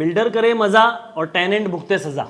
Builder करे मजा और टेनेंट भुगते सजा।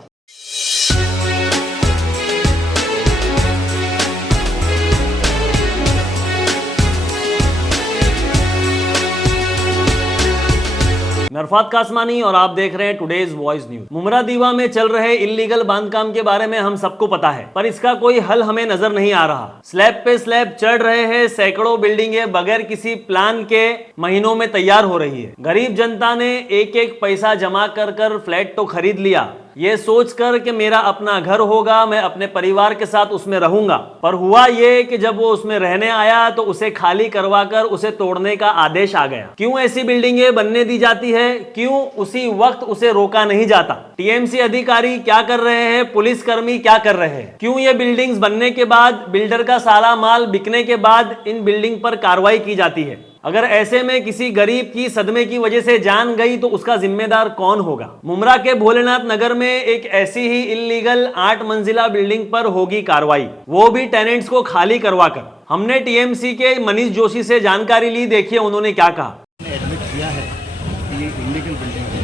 मैं अरफात कासमानी और आप देख रहे हैं टुडेज वॉइस न्यूज। मुमरा दीवा में चल रहे इल्लीगल बांधकाम के बारे में हम सबको पता है, पर इसका कोई हल हमें नजर नहीं आ रहा। स्लैब पे स्लैब चढ़ रहे हैं, सैकड़ों बिल्डिंगें बगैर किसी प्लान के महीनों में तैयार हो रही है। गरीब जनता ने एक एक पैसा जमा कर कर फ्लैट तो खरीद लिया, ये सोच कर कि मेरा अपना घर होगा, मैं अपने परिवार के साथ उसमें रहूंगा। पर हुआ ये कि जब वो उसमें रहने आया तो उसे खाली करवा कर उसे तोड़ने का आदेश आ गया। क्यों ऐसी बिल्डिंगें बनने दी जाती है? क्यों उसी वक्त उसे रोका नहीं जाता? टीएमसी अधिकारी क्या कर रहे हैं? पुलिसकर्मी क्या कर रहे हैं? क्यों ये बिल्डिंग्स बनने के बाद, बिल्डर का सारा माल बिकने के बाद इन बिल्डिंग पर कार्रवाई की जाती है? अगर ऐसे में किसी गरीब की सदमे की वजह से जान गई तो उसका जिम्मेदार कौन होगा? मुमरा के भोलेनाथ नगर में एक ऐसी ही इल्लीगल 8 मंजिला बिल्डिंग पर होगी कार्रवाई, वो भी टेनेंट्स को खाली करवाकर। हमने टीएमसी के मनीष जोशी से जानकारी ली, देखिए उन्होंने क्या कहा। एडमिट किया है कि ये इल्लीगल बिल्डिंग है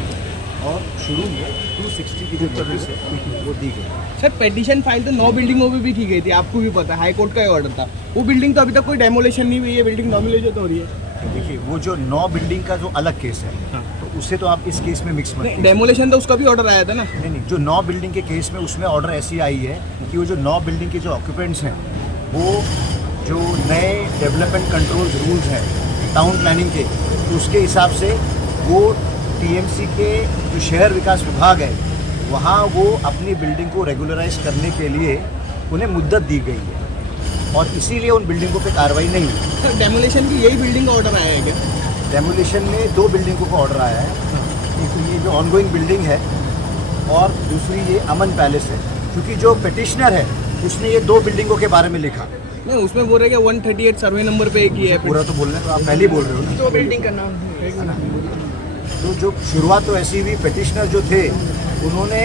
और शुरू में 260 की जो नोटिस है वो दी गई। सर पेटिशन फाइल तो 9 बिल्डिंगों में भी की गई थी, आपको भी पता है, हाई कोर्ट का ही ऑर्डर था। वो बिल्डिंग तो अभी तक कोई डेमोलेशन नहीं हुई है, बिल्डिंग नॉमिनेशन तो हो रही है। देखिए वो जो 9 बिल्डिंग का जो अलग केस है, तो उससे तो आप इस केस में मिक्स मत कीजिए। डेमोलेशन तो उसका भी ऑर्डर आया था ना। नहीं, जो 9 बिल्डिंग के केस में उसमें ऑर्डर ऐसी आई है कि वो जो 9 बिल्डिंग के जो ऑक्यूपेंट्स हैं, वो जो नए डेवलपमेंट कंट्रोल रूल्स हैं टाउन प्लानिंग के, उसके हिसाब से वो टीएमसी के जो शहर विकास विभाग है वहाँ वो अपनी बिल्डिंग को रेगुलराइज करने के लिए उन्हें मुद्दत दी गई है और इसीलिए उन बिल्डिंगों पे कार्रवाई नहीं हुई। सर डेमोलेशन की यही बिल्डिंग का ऑर्डर आया है क्या? डेमोलिशन में 2 बिल्डिंगों का ऑर्डर आया है, ये जो ऑनगोइंग बिल्डिंग है और दूसरी ये अमन पैलेस है, क्योंकि जो पिटिशनर है उसने ये 2 बिल्डिंगों के बारे में लिखा। नहीं, उसमें बोल रहे हैं 138 सर्वे नंबर पे एक ही है। पूरा तो बोल रहे हैं, तो आप पहले ही बोल रहे हो ना। 2 बिल्डिंग का नाम तो जो शुरुआत तो ऐसी हुई, पिटिशनर जो थे उन्होंने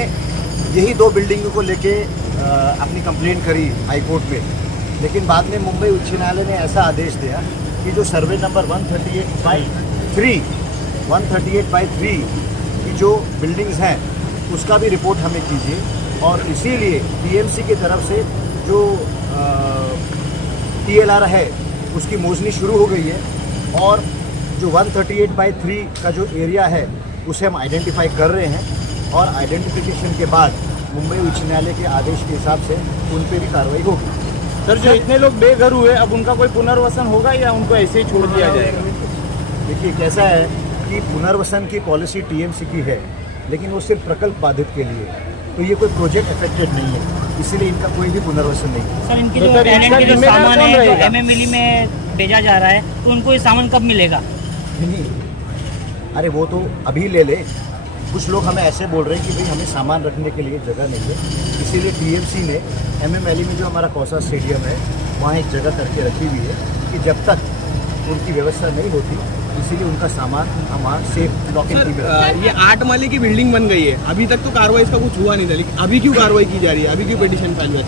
यही 2 बिल्डिंगों को लेके अपनी कंप्लेंट करी हाई कोर्ट में, लेकिन बाद में मुंबई उच्च न्यायालय ने ऐसा आदेश दिया कि जो सर्वे नंबर 138/3 की जो बिल्डिंग्स हैं उसका भी रिपोर्ट हमें कीजिए। और इसीलिए टीएमसी की तरफ से जो TLR है उसकी मोजनी शुरू हो गई है और जो 138/3 का जो एरिया है उसे हम आइडेंटिफाई कर रहे हैं और आइडेंटिफिकेशन के बाद मुंबई उच्च न्यायालय के आदेश के हिसाब से उन पर भी कार्रवाई होगी। सर जो इतने लोग बेघर हुए, अब उनका कोई पुनर्वसन होगा या उनको ऐसे ही छोड़ दिया जाएगा? देखिए कैसा है कि पुनर्वसन की पॉलिसी टीएमसी की है, लेकिन वो सिर्फ प्रकल्प बाधित के लिए, तो ये कोई प्रोजेक्ट अफेक्टेड नहीं है, इसीलिए इनका कोई भी पुनर्वसन नहीं है। सर इनके जो टेनेंट के जो सामान है जो MMLE में भेजा जा रहा है, तो उनको ये सामान कब मिलेगा? नहीं, अरे वो तो अभी ले ले। कुछ लोग हमें ऐसे बोल रहे हैं कि भाई हमें सामान रखने के लिए जगह नहीं है, इसीलिए टीएमसी ने MMLE में जो हमारा कौसा स्टेडियम है वहाँ एक जगह करके रखी हुई है कि जब तक उनकी व्यवस्था नहीं होती, इसीलिए उनका सामान हम वहाँ सेफ लॉक एंड की में रखते हैं। ये 8 माले की बिल्डिंग बन गई है, अभी तक तो कार्रवाई इसका कुछ हुआ नहीं था, लेकिन अभी क्यों कार्रवाई की जा रही है? अभी क्यों पिटिशन फाइल हुआ है?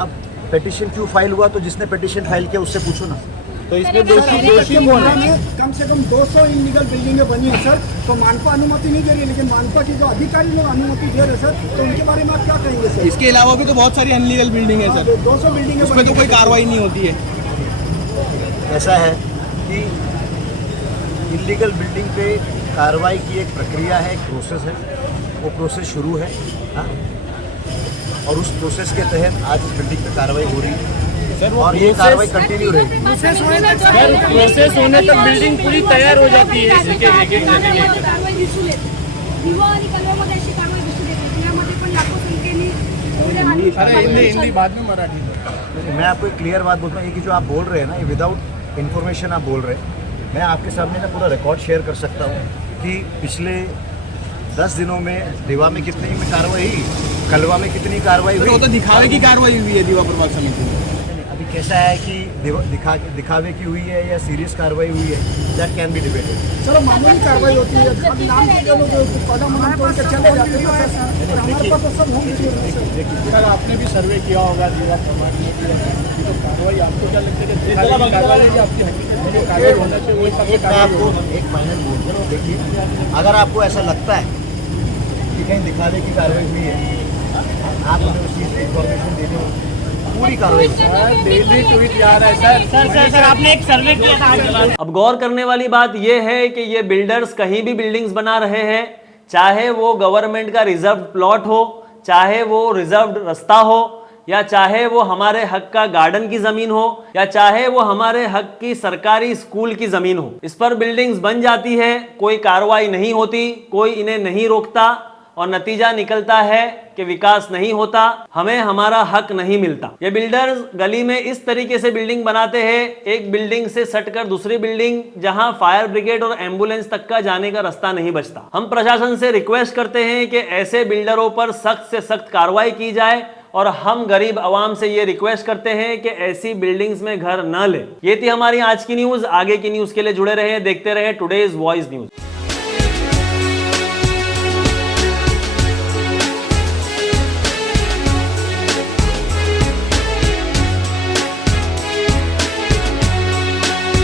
अब पिटिशन क्यों फाइल हुआ, तो जिसने पिटिशन फाइल किया उससे पूछो ना। तो इसमें दोषी कौन है? कम से कम 200 इलीगल बिल्डिंगें बनी है सर, तो मानपा अनुमति नहीं दे रही है, लेकिन मानपा की जो अधिकारी लोग अनुमति दे रहे हैं सर, तो उनके बारे में आप क्या कहेंगे सर? इसके अलावा भी तो बहुत सारी अनलीगल बिल्डिंग है सर, 200 बिल्डिंगें उसमें तो कोई कार्रवाई नहीं होती है। ऐसा है कि इलीगल बिल्डिंग पे कार्रवाई की एक प्रक्रिया है, एक प्रोसेस है, वो प्रोसेस शुरू है। हाँ? और उस प्रोसेस के तहत आज इस बिल्डिंग पे कार्रवाई हो रही है और ये कार्रवाई कंटिन्यू रहेगी। प्रोसेस होने तक बिल्डिंग पूरी तैयार हो जाती है। हिंदी बाद में मराठी। मैं आपको एक क्लियर बात बोलता हूँ, ये कि जो आप बोल रहे हैं ना, ये विदाउट इन्फॉर्मेशन आप बोल रहे हैं। मैं आपके सामने ना पूरा रिकॉर्ड शेयर कर सकता हूँ कि पिछले 10 दिनों में दीवा में कितनी कार्रवाई हुई, कलवा में कितनी कार्रवाई हुई। वो तो दिखावे की कार्रवाई हुई है दीवा प्रभाग समिति में। अभी कैसा है कि दिखावे की हुई है या सीरियस कार्रवाई हुई है, दैट कैन बी डिबेटेड। चलो मामूली कार्रवाई होती है, अब नाम के जो लोग कदम उन्हें तोड़ के चले जाते हैं सर, और हमारे पास तो सब होंगे सर। आपने भी सर्वे किया होगा दीवार समाज में, तो कार्रवाई आपको क्या लगता है कि कार्रवाई आपकी हकीकत में कार्रवाई होना चाहिए वही सब मैं आपको एक फाइनल बोल रहा हूँ, देखिए अगर आपको ऐसा लगता है कि कहीं दिखावे की कार्रवाई हुई है, आप हमें उस चीज़ की इंफॉर्मेशन दे दो, पूरी कार्रवाई डेली ट्वीट जा रहा है सर आपने एक सर्वे किया था आज। अब गौर करने वाली बात यह है कि ये बिल्डर्स कहीं भी बिल्डिंग्स बना रहे हैं, चाहे वो गवर्नमेंट का रिजर्व प्लॉट हो, चाहे वो रिजर्व रास्ता हो, या चाहे वो हमारे हक का गार्डन की जमीन हो, या चाहे वो हमारे हक की सरकारी स्कूल की जमीन हो, इस पर बिल्डिंग्स बन जाती है, कोई कार्रवाई नहीं होती, कोई इन्हें नहीं रोकता, और नतीजा निकलता है कि विकास नहीं होता, हमें हमारा हक नहीं मिलता। ये बिल्डर्स गली में इस तरीके से बिल्डिंग बनाते हैं, एक बिल्डिंग से सटकर दूसरी बिल्डिंग, जहां फायर ब्रिगेड और एम्बुलेंस तक का जाने का रास्ता नहीं बचता। हम प्रशासन से रिक्वेस्ट करते हैं कि ऐसे बिल्डरों पर सख्त से सख्त कार्रवाई की जाए, और हम गरीब आवाम से ये रिक्वेस्ट करते हैं कि ऐसी बिल्डिंग्स में घर न ले। ये थी हमारी आज की न्यूज। आगे की न्यूज के लिए जुड़े रहे, देखते रहे टुडेज वॉइस न्यूज।